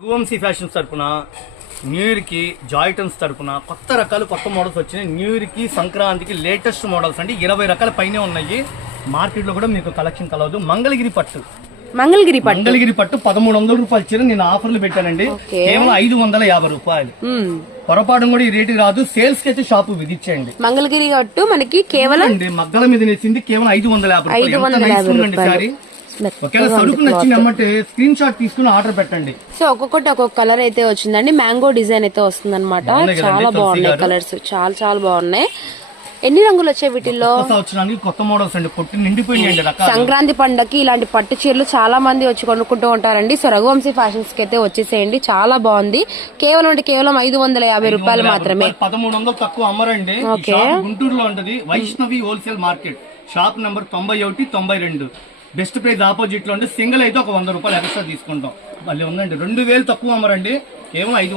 Raghuvanshi fashions తరపున new year కి జాయిటన్స్ తరపున కొత్త రకాలు కొత్త మోడల్స్ వచ్చినాయి. న్యూ ఇయర్ కి సంక్రాంతికి లేటెస్ట్ మోడల్స్ అండి. 20 రకాల పైనే ఉన్నాయి. మార్కెట్ లో కూడా మీకు కలెక్షన్ కలవదు. మంగళగిరి పట్టు 1300 రూపాయలు చీర నేను ఆఫర్లు పెట్టానండి. కేవలం 550 రూపాయలు. పొరపాటు కూడా ఈ రేటు రాదు. సేల్స్ కి అయితే షాపు విధించండి. మంగళగిరి పట్టు మనకి కేవలం మగ్గల మీద నేసింది కేవలం 550 రూపాయలు. ఒకవేళ సరుకు నచ్చినమ్మంటే స్క్రీన్ షాట్ తీసుకుని ఆర్డర్ పెట్టండి. సో ఒక్కొక్కటి ఒక్కొక్క కలర్ అయితే వచ్చిందండి. మ్యాంగో డిజైన్ అయితే వస్తుంది అనమాట. చాలా బాగున్నాయి కలర్స్, చాలా చాలా బాగున్నాయి. ఎన్ని రంగులు వచ్చాయి వీటిల్లో? సంవత్సరానికి కొత్త మోడల్స్ అండి. కొట్టి నిండిపోయింది. సంక్రాంతి పండగకి ఇలాంటి పట్టు చీరలు చాలా మంది వచ్చి కొనుక్కుంటూ ఉంటారండి. సో రఘువంశీ ఫ్యాషన్స్ కి అయితే వచ్చేసేయండి. చాలా బాగుంది. కేవలం 550 రూపాయలు మాత్రమే. 1300 తక్కువ అమ్మరండి. గుంటూరులో ఉంటది Vaishnavi wholesale market. Shop number 91, 92. Best price opposite లో ఉంటే సింగిల్ అయితే ఒక 100 రూపాయలు ఎక్స్ట్రా తీసుకుంటాం. మళ్ళీ ఉందండి 2000 తక్కువ అమ్మరండి. కేవలం 500.